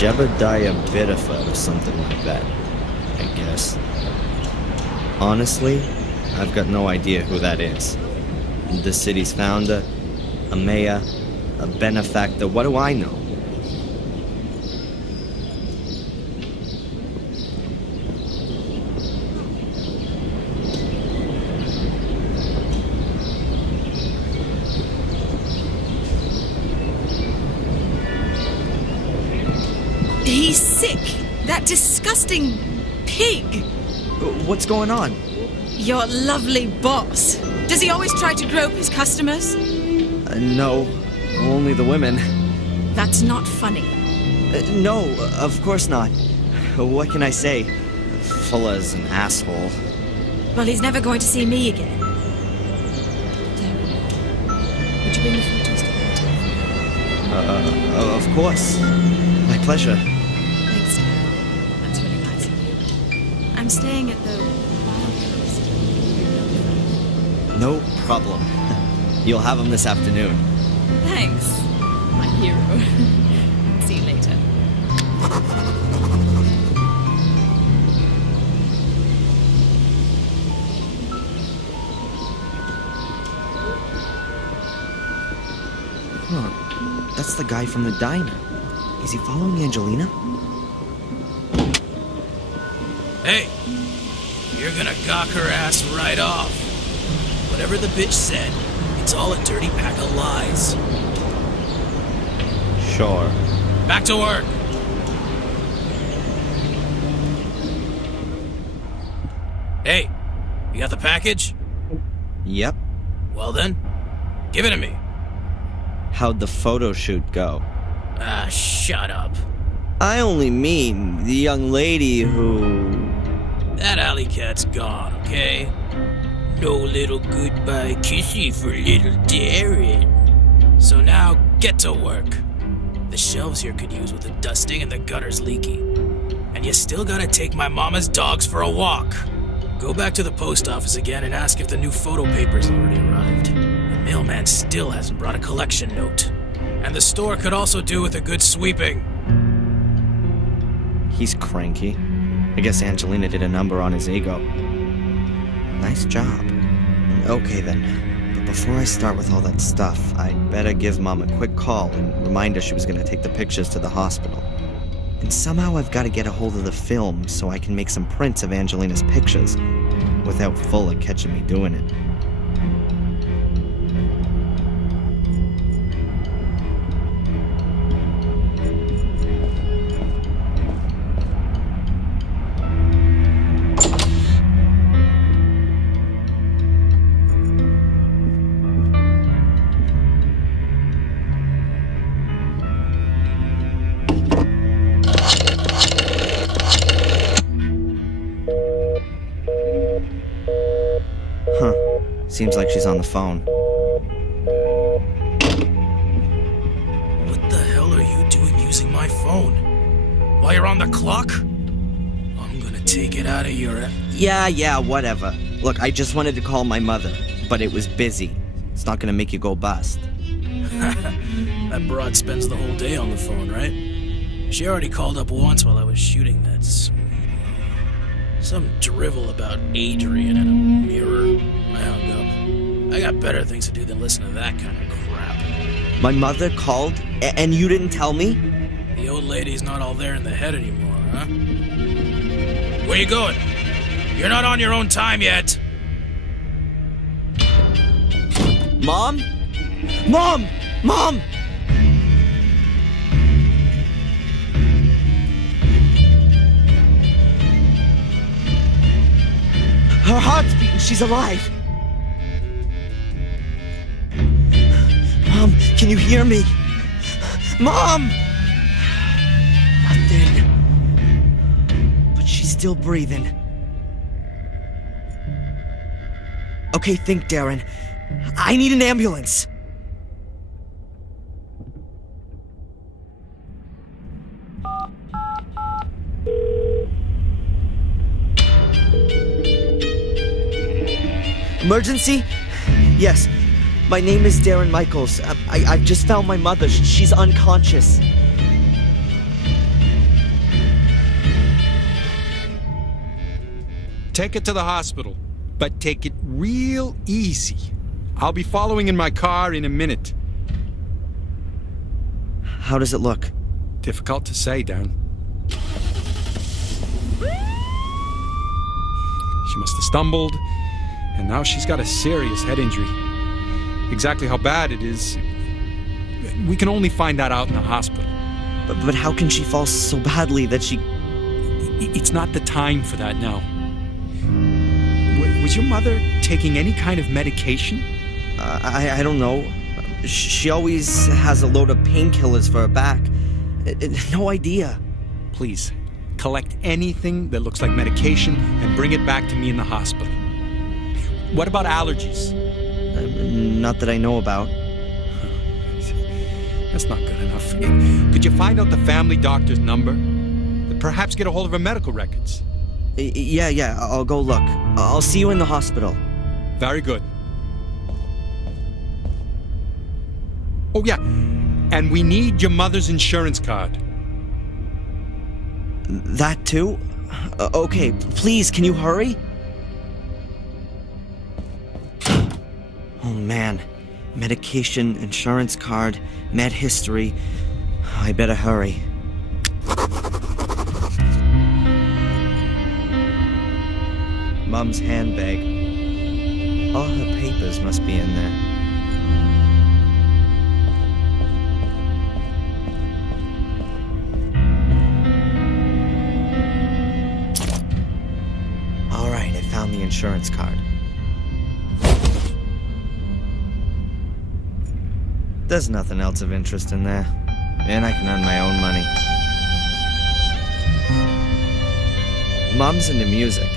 Jebediah Biddeford or something like that, I guess. Honestly, I've got no idea who that is. The city's founder, a mayor, a benefactor, what do I know? He's sick. That disgusting pig. What's going on? Your lovely boss. Does he always try to grope his customers? No, only the women. That's not funny. No, of course not. What can I say? Fuller's an asshole. Well, he's never going to see me again. Darren, would you bring the photos to the hotel? Of course. My pleasure. Thanks, Darren. That's really nice of you. I'm staying at the Wild Coast. No problem. You'll have them this afternoon. Thanks, my hero. See you later. Huh. That's the guy from the diner. Is he following Angelina? Hey! You're gonna gawk her ass right off. Whatever the bitch said, it's all a dirty pack of lies. Sure. Back to work! Hey, you got the package? Yep. Well then, give it to me. How'd the photo shoot go? Ah, shut up. I only mean the young lady who... That alley cat's gone, okay? No little goodbye kissy for little Darren. So now, get to work. The shelves here could use with a dusting and the gutter's leaky. And you still gotta take my mama's dogs for a walk. Go back to the post office again and ask if the new photo paper's already arrived. The mailman still hasn't brought a collection note. And the store could also do with a good sweeping. He's cranky. I guess Angelina did a number on his ego. Nice job. Okay then, but before I start with all that stuff, I'd better give Mom a quick call and remind her she was gonna take the pictures to the hospital. And somehow I've got to get a hold of the film so I can make some prints of Angelina's pictures without Fuller catching me doing it. Seems like she's on the phone. What the hell are you doing using my phone? While you're on the clock? I'm gonna take it out of your... Yeah, whatever. Look, I just wanted to call my mother, but it was busy. It's not gonna make you go bust. That broad spends the whole day on the phone, right? She already called up once while I was shooting that sweet... Some drivel about Adrian in a mirror. I hung up. I got better things to do than listen to that kind of crap. My mother called, and you didn't tell me? The old lady's not all there in the head anymore, huh? Where you going? You're not on your own time yet. Mom? Mom! Mom! Her heart's beating. She's alive. Mom, can you hear me? Mom! Nothing. But she's still breathing. Okay, think, Darren. I need an ambulance. Emergency? Yes. My name is Darren Michaels. I've just found my mother. She's unconscious. Take it to the hospital, but take it real easy. I'll be following in my car in a minute. How does it look? Difficult to say, Dan. She must have stumbled, and now she's got a serious head injury. Exactly how bad it is, we can only find that out in the hospital. But how can she fall so badly that she... It's not the time for that now. Was your mother taking any kind of medication? I don't know. She always has a load of painkillers for her back. No idea. Please, collect anything that looks like medication and bring it back to me in the hospital. What about allergies? Not that I know about. That's not good enough. Could you find out the family doctor's number? Perhaps get a hold of her medical records. Yeah, I'll go look. I'll see you in the hospital. Very good. Oh, yeah. And we need your mother's insurance card. That too? Okay, please, can you hurry? Oh, man. Medication, insurance card, med history. I better hurry. Mom's handbag. All her papers must be in there. Alright, I found the insurance card. There's nothing else of interest in there, and I can earn my own money. Mom's into music.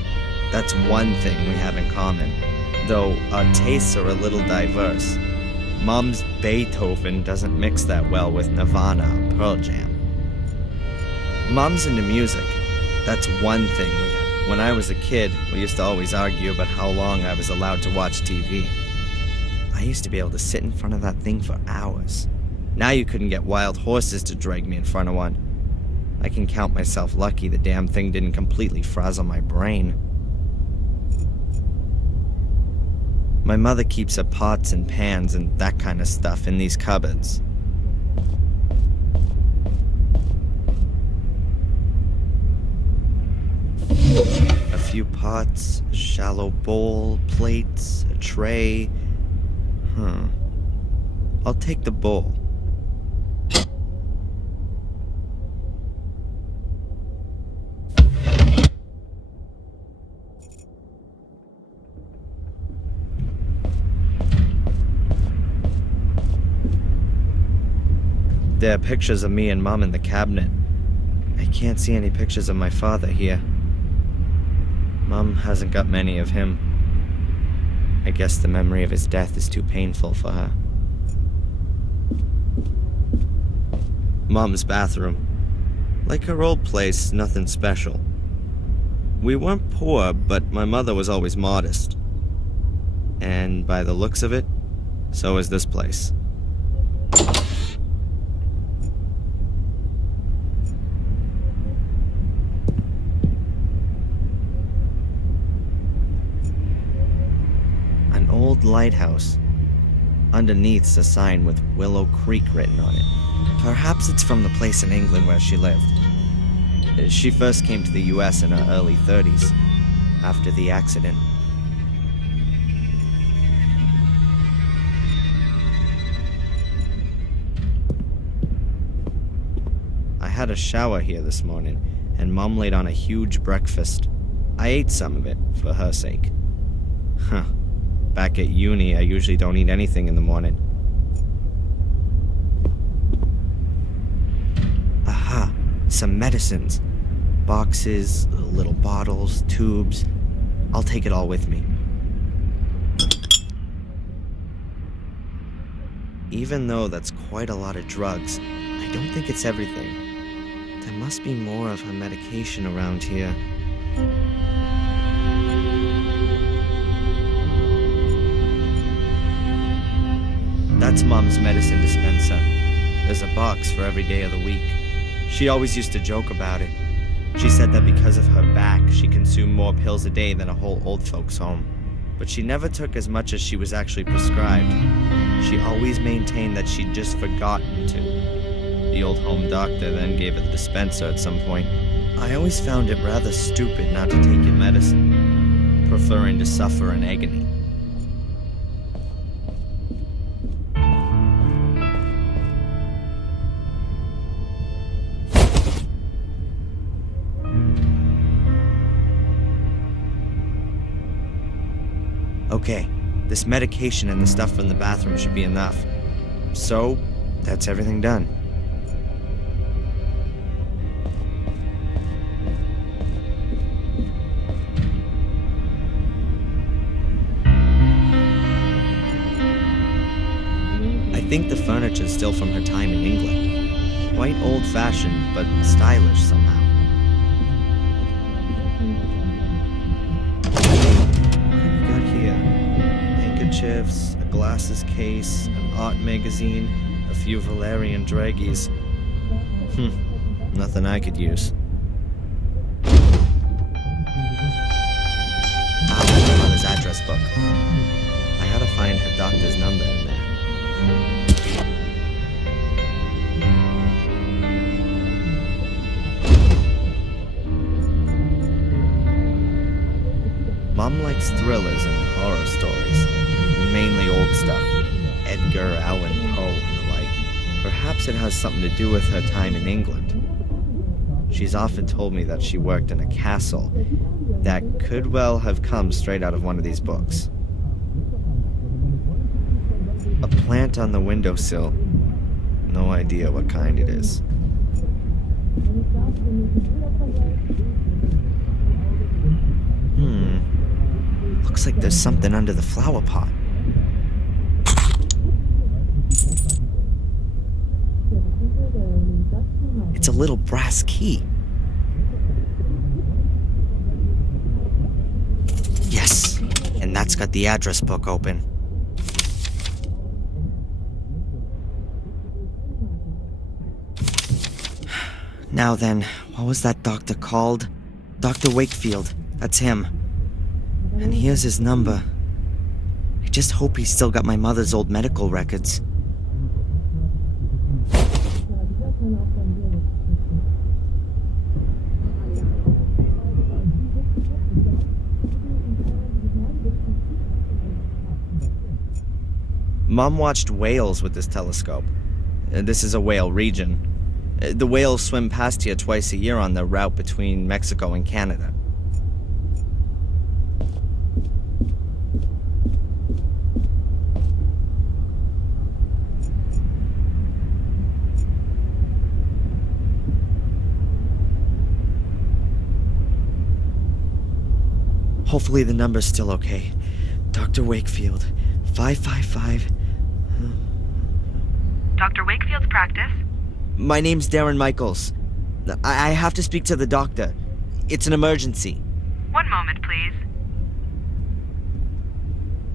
That's one thing we have in common, though our tastes are a little diverse. Mom's Beethoven doesn't mix that well with Nirvana or Pearl Jam. Mom's into music. That's one thing we have. When I was a kid, we used to always argue about how long I was allowed to watch TV. I used to be able to sit in front of that thing for hours. Now you couldn't get wild horses to drag me in front of one. I can count myself lucky the damn thing didn't completely frazzle my brain. My mother keeps her pots and pans and that kind of stuff in these cupboards. A few pots, a shallow bowl, plates, a tray. I'll take the bowl. There are pictures of me and Mom in the cabinet. I can't see any pictures of my father here. Mom hasn't got many of him. I guess the memory of his death is too painful for her. Mom's bathroom. Like her old place, nothing special. We weren't poor, but my mother was always modest. And by the looks of it, so is this place. An old lighthouse. Underneath's a sign with Willow Creek written on it. Perhaps it's from the place in England where she lived. She first came to the US in her early 30s, after the accident. I had a shower here this morning, and Mom laid on a huge breakfast. I ate some of it, for her sake. Back at uni, I usually don't eat anything in the morning. Aha, some medicines. Boxes, little bottles, tubes. I'll take it all with me. Even though that's quite a lot of drugs, I don't think it's everything. There must be more of her medication around here. That's Mom's medicine dispenser. There's a box for every day of the week. She always used to joke about it. She said that because of her back, she consumed more pills a day than a whole old folks' home. But she never took as much as she was actually prescribed. She always maintained that she'd just forgotten to. The old home doctor then gave her the dispenser at some point. I always found it rather stupid not to take your medicine, preferring to suffer in agony. Okay, this medication and the stuff from the bathroom should be enough. So, that's everything done. I think the furniture's still from her time in England. Quite old-fashioned, but stylish somehow. Handkerchiefs, a glasses case, an art magazine, a few Valerian draggies. Nothing I could use. My mother's address book. I gotta find her doctor's number in there. Mom likes thrillers and horror stories. Mainly old stuff. Edgar Allan Poe and the like. Perhaps it has something to do with her time in England. She's often told me that she worked in a castle that could well have come straight out of one of these books. A plant on the windowsill. No idea what kind it is. Looks like there's something under the flower pot. It's a little brass key. Yes, and that's got the address book open. Now then, what was that doctor called? Dr. Wakefield, that's him. And here's his number. I just hope he's still got my mother's old medical records. Mom watched whales with this telescope. This is a whale region. The whales swim past here twice a year on their route between Mexico and Canada. Hopefully the number's still okay. Dr. Wakefield, 555... Dr. Wakefield's practice? My name's Darren Michaels. I have to speak to the doctor. It's an emergency. One moment, please.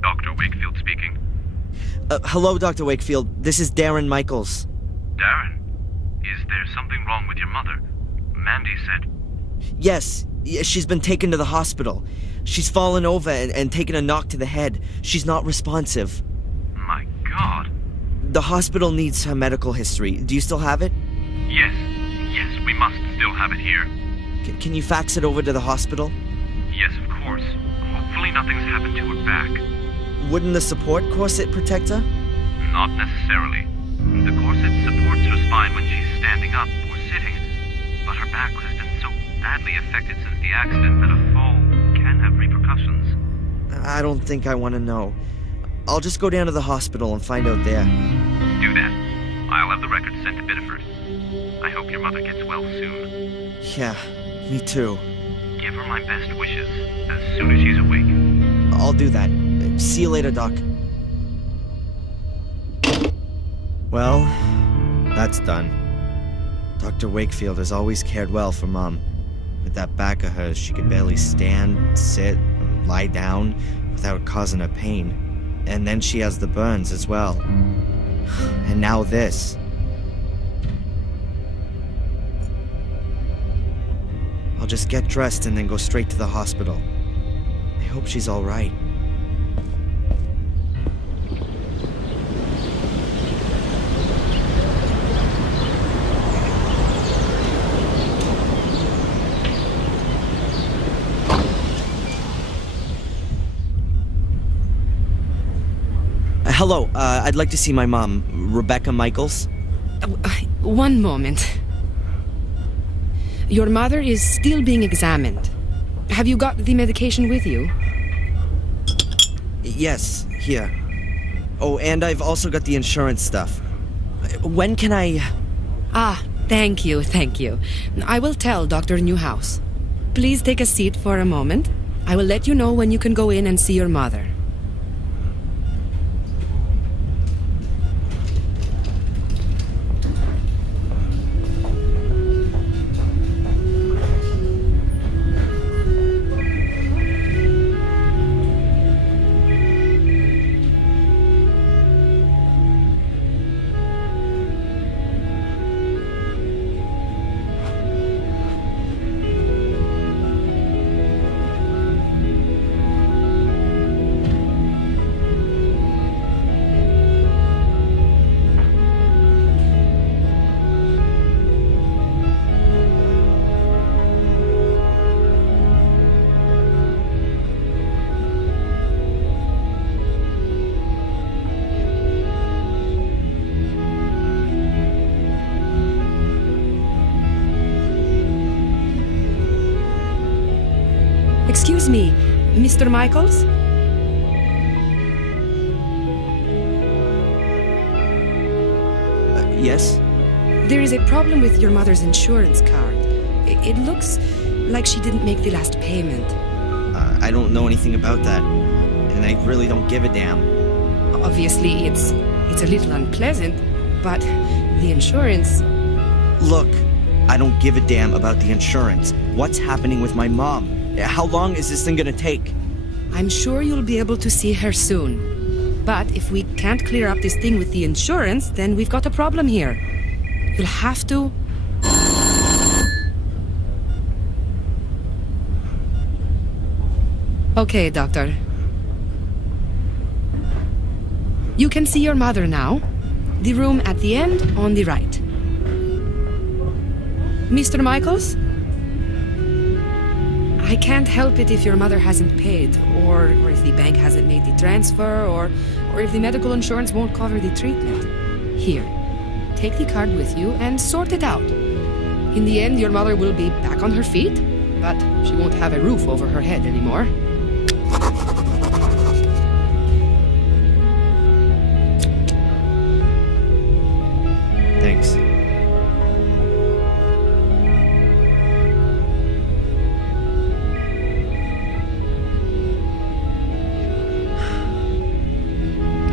Dr. Wakefield speaking. Hello, Dr. Wakefield. This is Darren Michaels. Darren, is there something wrong with your mother? Mandy said. Yes, she's been taken to the hospital. She's fallen over and taken a knock to the head. She's not responsive. My God. The hospital needs her medical history. Do you still have it? Yes, we must still have it here. Can you fax it over to the hospital? Yes, of course. Hopefully nothing's happened to her back. Wouldn't the support corset protect her? Not necessarily. The corset supports her spine when she's standing up or sitting, but her back has been so badly affected since the accident that a fall can have repercussions. I don't think I want to know. I'll just go down to the hospital and find out there. Do that. I'll have the records sent to Biddeford. I hope your mother gets well soon. Yeah, me too. Give her my best wishes as soon as she's awake. I'll do that. See you later, Doc. Well, that's done. Dr. Wakefield has always cared well for Mom. With that back of hers, she could barely stand, sit, or lie down without causing her pain. And then she has the burns as well. And now this. I'll just get dressed and then go straight to the hospital. I hope she's all right. Hello, I'd like to see my mom, Rebecca Michaels. One moment. Your mother is still being examined. Have you got the medication with you? Yes, here. Oh, and I've also got the insurance stuff. When can I... Ah, thank you. I will tell Dr. Newhouse. Please take a seat for a moment. I will let you know when you can go in and see your mother. Excuse me, Mr. Michaels? Yes? There is a problem with your mother's insurance card. It looks like she didn't make the last payment. I don't know anything about that, and I really don't give a damn. Obviously, it's a little unpleasant, but the insurance... Look, I don't give a damn about the insurance. What's happening with my mom? How long is this thing gonna take? I'm sure you'll be able to see her soon. But if we can't clear up this thing with the insurance, then we've got a problem here. You'll have to... Okay, Doctor. You can see your mother now. The room at the end on the right. Mr. Michaels? I can't help it if your mother hasn't paid, or if the bank hasn't made the transfer, or if the medical insurance won't cover the treatment. Here, take the card with you and sort it out. In the end, your mother will be back on her feet, but she won't have a roof over her head anymore. Thanks.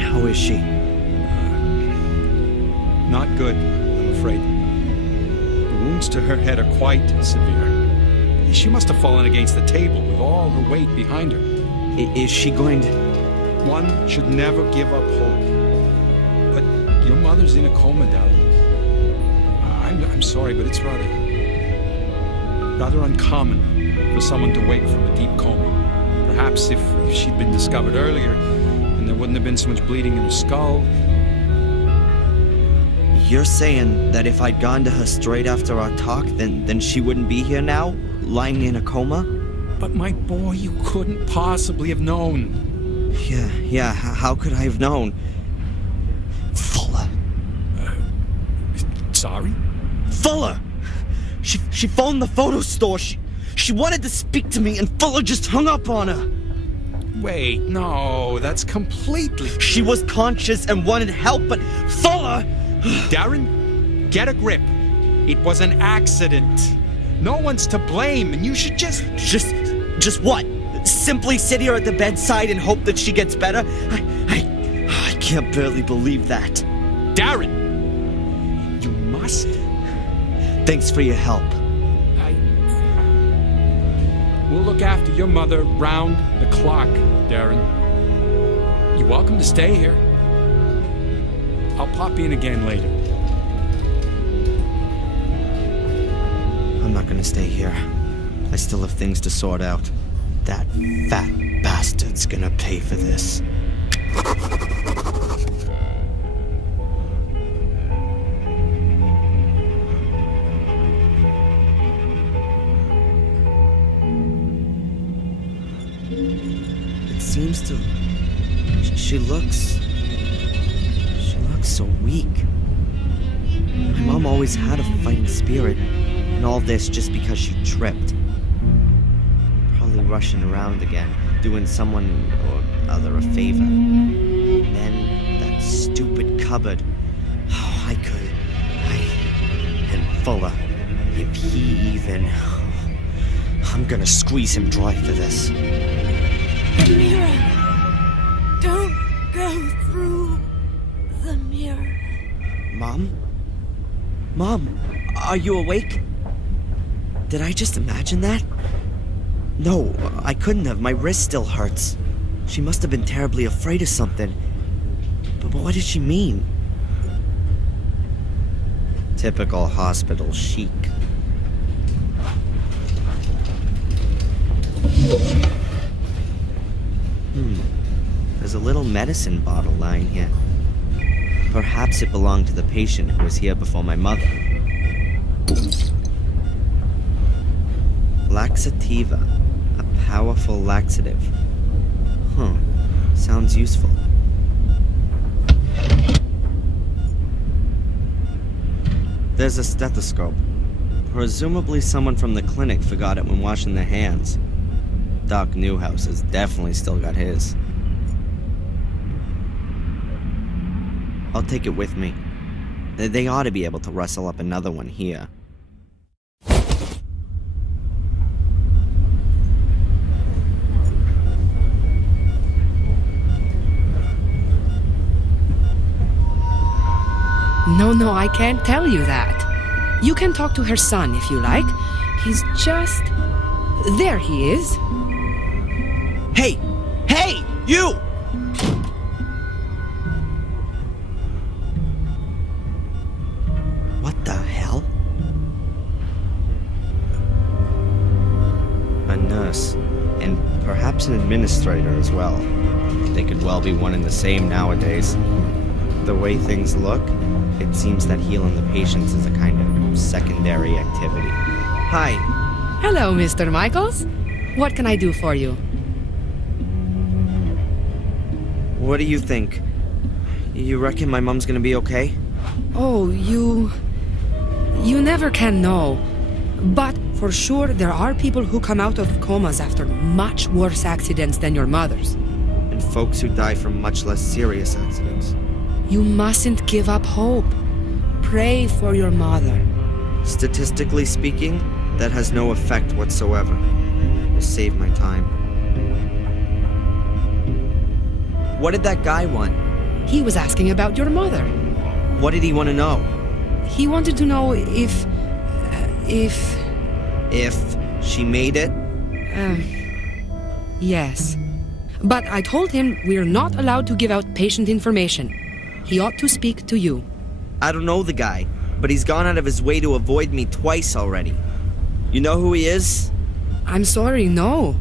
How is she? Not good, I'm afraid. The wounds to her head are quite severe. She must have fallen against the table with all her weight behind her. Is she going to... One should never give up hope. But your mother's in a coma, darling. I'm sorry, but it's rather uncommon for someone to wake from a deep coma. Perhaps if she'd been discovered earlier, and there wouldn't have been so much bleeding in her skull. You're saying that if I'd gone to her straight after our talk, then she wouldn't be here now, lying in a coma? But my boy, you couldn't possibly have known. Yeah, how could I have known? Fuller. Sorry? Fuller! She phoned the photo store. She wanted to speak to me, and Fuller just hung up on her. Wait, no, that's completely... She was conscious and wanted help, but Fuller... Darren, get a grip. It was an accident. No one's to blame, and you should just... Just what? Simply sit here at the bedside and hope that she gets better? I can't barely believe that. Darren! You must... Thanks for your help. We'll look after your mother round the clock, Darren. You're welcome to stay here. I'll pop in again later. I'm not gonna stay here. I still have things to sort out. That fat bastard's gonna pay for this. It seems to... She looks so weak. My mom always had a fighting spirit, and all this just because she tripped. Probably rushing around again, doing someone or other a favor. Then that stupid cupboard. Oh, and Fuller. If he even... I'm gonna squeeze him dry for this. Mira, don't go through the mirror. Mom? Mom, are you awake? Did I just imagine that? No, I couldn't have. My wrist still hurts. She must have been terribly afraid of something. But what did she mean? Typical hospital chic. There's a little medicine bottle lying here. Perhaps it belonged to the patient who was here before my mother. Laxativa. A powerful laxative. Sounds useful. There's a stethoscope. Presumably someone from the clinic forgot it when washing their hands. Doc Newhouse has definitely still got his. I'll take it with me. They ought to be able to rustle up another one here. No, I can't tell you that. You can talk to her son if you like. He's just... There he is. Hey! Hey! You! What the hell? A nurse. And perhaps an administrator as well. They could well be one and the same nowadays. The way things look, it seems that healing the patients is a kind of secondary activity. Hi. Hello, Mr. Michaels. What can I do for you? What do you think? You reckon my mom's gonna be okay? Oh, you never can know. But for sure, there are people who come out of comas after much worse accidents than your mother's. And folks who die from much less serious accidents. You mustn't give up hope. Pray for your mother. Statistically speaking, that has no effect whatsoever. Will save my time. What did that guy want? He was asking about your mother. What did he want to know? He wanted to know if she made it? Yes. But I told him we're not allowed to give out patient information. He ought to speak to you. I don't know the guy, but he's gone out of his way to avoid me twice already. You know who he is? I'm sorry, no.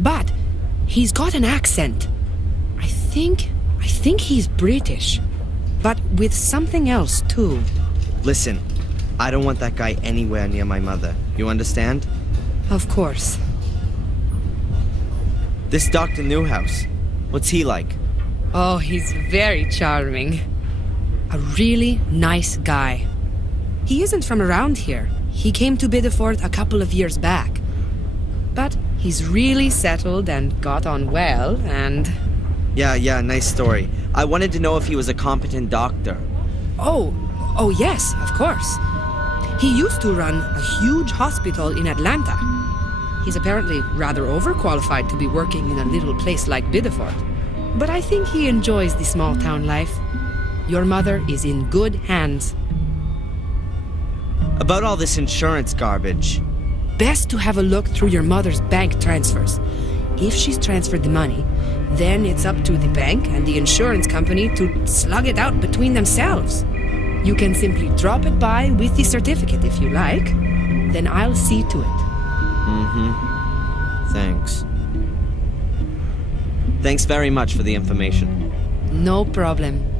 But he's got an accent. I think he's British. But with something else, too. Listen, I don't want that guy anywhere near my mother. You understand? Of course. This Dr. Newhouse, what's he like? Oh, he's very charming. A really nice guy. He isn't from around here. He came to Biddeford a couple of years back. But he's really settled and got on well, and... Yeah, nice story. I wanted to know if he was a competent doctor. Oh, yes, of course. He used to run a huge hospital in Atlanta. He's apparently rather overqualified to be working in a little place like Biddeford. But I think he enjoys the small-town life. Your mother is in good hands. About all this insurance garbage. Best to have a look through your mother's bank transfers. If she's transferred the money, then it's up to the bank and the insurance company to slug it out between themselves. You can simply drop it by with the certificate if you like. Then I'll see to it. Mm-hmm. Thanks. Thanks very much for the information. No problem.